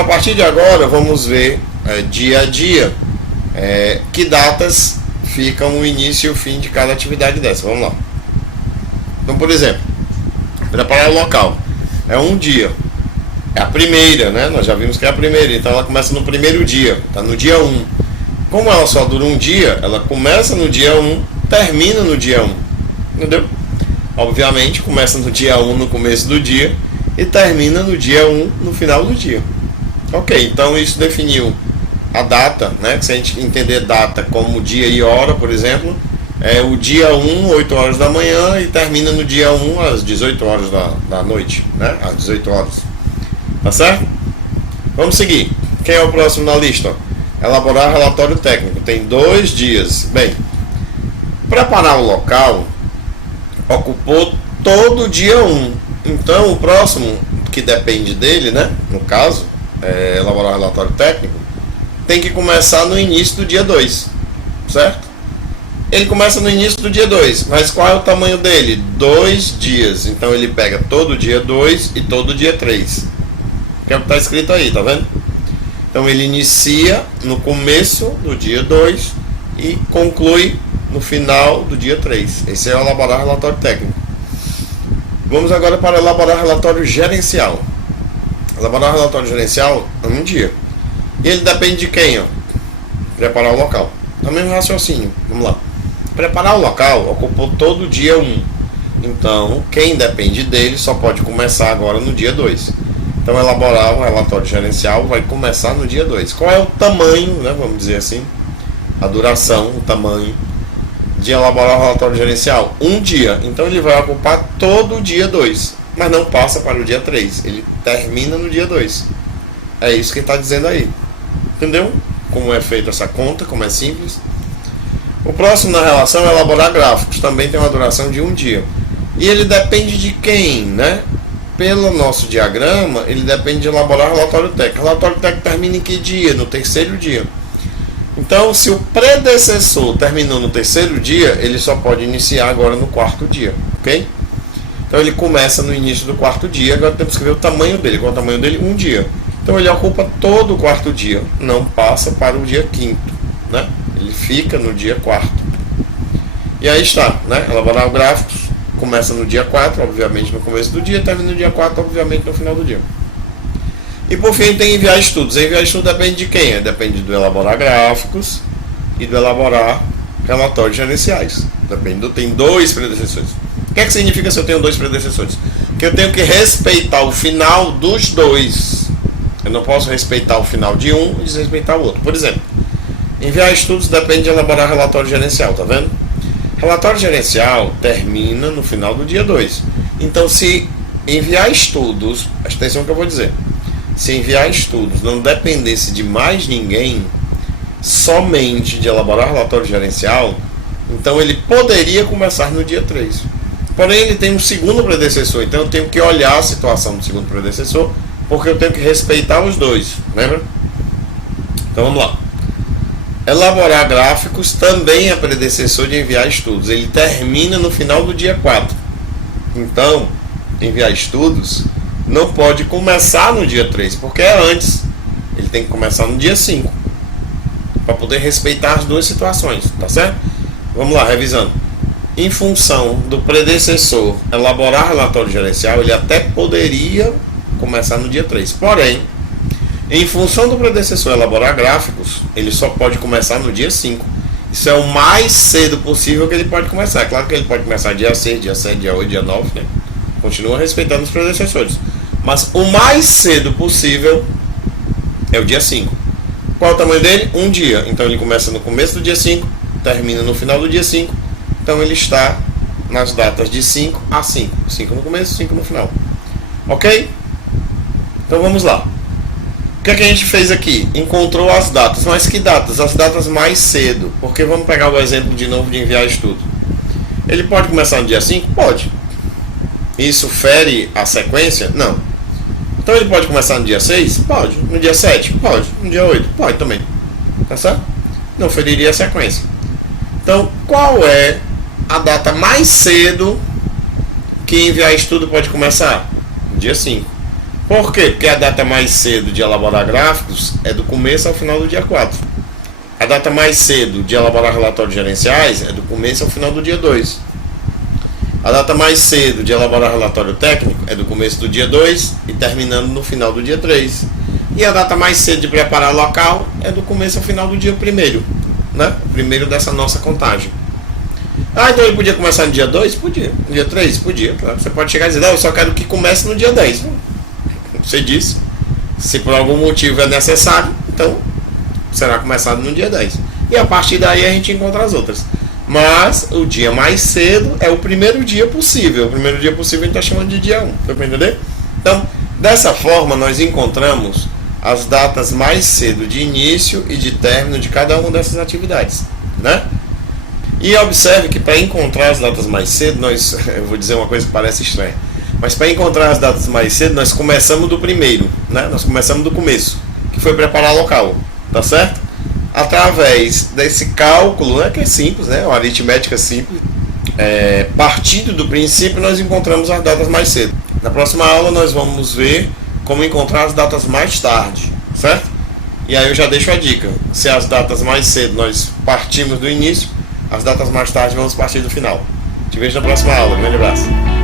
a partir de agora, vamos ver dia a dia que datas ficam o início e o fim de cada atividade dessa. Vamos lá. Então, por exemplo, preparar o local é um dia. É a primeira, né? Nós já vimos que é a primeira, então ela começa no primeiro dia, tá no dia 1. Como ela só dura um dia, ela começa no dia 1, termina no dia 1. Entendeu? Obviamente, começa no dia 1 no começo do dia e termina no dia 1 no final do dia. Ok, então isso definiu a data, né? Se a gente entender data como dia e hora, por exemplo, é o dia 1, 8 horas da manhã e termina no dia 1 às 18 horas da noite, né? Às 18 horas. Tá certo? Vamos seguir. Quem é o próximo na lista? Elaborar relatório técnico. Tem 2 dias. Bem, preparar o local ocupou todo o dia 1. Então o próximo, que depende dele, né? No caso, elaborar relatório técnico, tem que começar no início do dia 2. Certo? Ele começa no início do dia 2. Mas qual é o tamanho dele? 2 dias. Então ele pega todo o dia 2 e todo o dia 3. Que é o que está escrito aí, tá vendo? Então ele inicia no começo do dia 2 e conclui no final do dia 3. Esse é o elaborar relatório técnico. Vamos agora para elaborar relatório gerencial. Elaborar relatório gerencial é um dia. E ele depende de quem? Ó? Preparar o local. É o mesmo raciocínio. Vamos lá. Preparar o local ocupou todo o dia 1. Então, quem depende dele só pode começar agora no dia 2. Então, elaborar o relatório gerencial vai começar no dia 2. Qual é o tamanho, né, vamos dizer assim, a duração, o tamanho de elaborar o relatório gerencial? Um dia. Então, ele vai ocupar todo o dia 2, mas não passa para o dia 3. Ele termina no dia 2. É isso que está dizendo aí. Entendeu? Como é feita essa conta, como é simples. O próximo na relação é elaborar gráficos. Também tem uma duração de um dia. E ele depende de quem, né? Pelo nosso diagrama, ele depende de elaborar relatório técnico. O relatório técnico termina em que dia? No terceiro dia. Então, se o predecessor terminou no terceiro dia, ele só pode iniciar agora no quarto dia, ok? Então, ele começa no início do quarto dia. Agora temos que ver o tamanho dele. Qual é o tamanho dele? Um dia. Então, ele ocupa todo o quarto dia. Não passa para o dia quinto, né? Ele fica no dia quarto. E aí está, né? Elaborar gráficos. Começa no dia 4, obviamente no começo do dia, termina no dia 4, obviamente no final do dia. E por fim tem enviar estudos. Enviar estudos depende de quem? Depende do elaborar gráficos e do elaborar relatórios gerenciais. Tem 2 predecessores. O que é que significa se eu tenho 2 predecessores? Que eu tenho que respeitar o final dos 2. Eu não posso respeitar o final de um e desrespeitar o outro. Por exemplo, enviar estudos depende de elaborar relatório gerencial, tá vendo? Relatório gerencial termina no final do dia 2. Então, se enviar estudos, presta atenção no que eu vou dizer. Se enviar estudos não dependesse de mais ninguém, somente de elaborar relatório gerencial, então ele poderia começar no dia 3. Porém, ele tem um segundo predecessor, então eu tenho que olhar a situação do segundo predecessor, porque eu tenho que respeitar os 2, lembra? Então, vamos lá. Elaborar gráficos também é predecessor de enviar estudos. Ele termina no final do dia 4. Então, enviar estudos não pode começar no dia 3, porque é antes. Ele tem que começar no dia 5, para poder respeitar as 2 situações, tá certo? Vamos lá, revisando. Em função do predecessor elaborar relatório gerencial, ele até poderia começar no dia 3. Porém, em função do predecessor elaborar gráficos, ele só pode começar no dia 5. Isso é o mais cedo possível que ele pode começar. Claro que ele pode começar dia 6, dia 7, dia 8, dia 9, né? Continua respeitando os predecessores. Mas o mais cedo possível é o dia 5. Qual é o tamanho dele? Um dia. Então ele começa no começo do dia 5, termina no final do dia 5. Então ele está nas datas de 5 a 5. 5 no começo, 5 no final. Ok? Então vamos lá. O que é que a gente fez aqui? Encontrou as datas. Mas que datas? As datas mais cedo. Porque vamos pegar o exemplo de novo de enviar estudo. Ele pode começar no dia 5? Pode. Isso fere a sequência? Não. Então ele pode começar no dia 6? Pode. No dia 7? Pode. No dia 8? Pode também. Tá certo? Não feriria a sequência. Então, qual é a data mais cedo que enviar estudo pode começar? No dia 5. Por quê? Porque a data mais cedo de elaborar gráficos é do começo ao final do dia 4. A data mais cedo de elaborar relatórios gerenciais é do começo ao final do dia 2. A data mais cedo de elaborar relatório técnico é do começo do dia 2 e terminando no final do dia 3. E a data mais cedo de preparar local é do começo ao final do dia 1º, né? O primeiro dessa nossa contagem. Ah, então ele podia começar no dia 2? Podia. No dia 3? Podia. Claro. Você pode chegar e dizer, não, eu só quero que comece no dia 10. Você disse. Se por algum motivo é necessário, então será começado no dia 10. E a partir daí a gente encontra as outras. Mas o dia mais cedo é o primeiro dia possível. O primeiro dia possível a gente está chamando de dia 1. Deu para entender? Então, dessa forma, nós encontramos as datas mais cedo de início e de término de cada uma dessas atividades, né? E observe que para encontrar as datas mais cedo, eu vou dizer uma coisa que parece estranha, mas para encontrar as datas mais cedo, nós começamos do primeiro, né? Nós começamos do começo, que foi preparar local, tá certo? Através desse cálculo, né, que é simples, né? Uma aritmética simples, partindo do princípio, nós encontramos as datas mais cedo. Na próxima aula nós vamos ver como encontrar as datas mais tarde, certo? E aí eu já deixo a dica, se as datas mais cedo nós partimos do início, as datas mais tarde vamos partir do final. Te vejo na próxima aula. Um grande abraço.